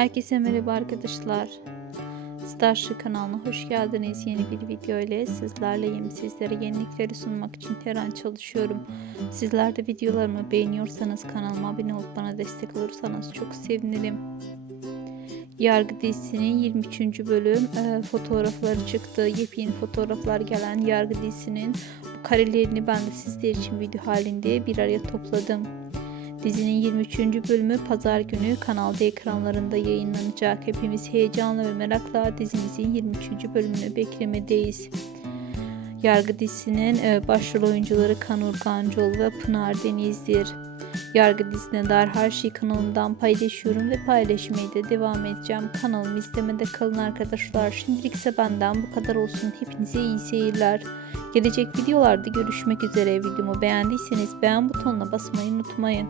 Herkese merhaba arkadaşlar. Starship kanalına hoş geldiniz. Yeni bir video ile sizlerleyim. Sizlere yenilikleri sunmak için her an çalışıyorum. Sizler de videolarımı beğeniyorsanız kanalıma abone olup bana destek olursanız çok sevinirim. Yargı dizisinin 23. bölüm e, fotoğrafları çıktı. Yepyeni fotoğraflar gelen Yargı dizisinin karelerini ben de sizler için video halinde bir araya topladım. Dizinin 23. bölümü pazar günü Kanal D ekranlarında yayınlanacak. Hepimiz heyecanla ve merakla dizimizin 23. bölümünü beklemedeyiz. Yargı dizisinin e, başrol oyuncuları Kanur Gancoğlu ve Pınar Deniz'dir. Yargı dizisine dair her şeyi kanalımdan paylaşıyorum ve paylaşmaya da devam edeceğim. Kanalımı izlemede kalın arkadaşlar. Şimdilik ise benden bu kadar olsun. Hepinize iyi seyirler. Gelecek videolarda görüşmek üzere. Videomu beğendiyseniz beğen butonuna basmayı unutmayın.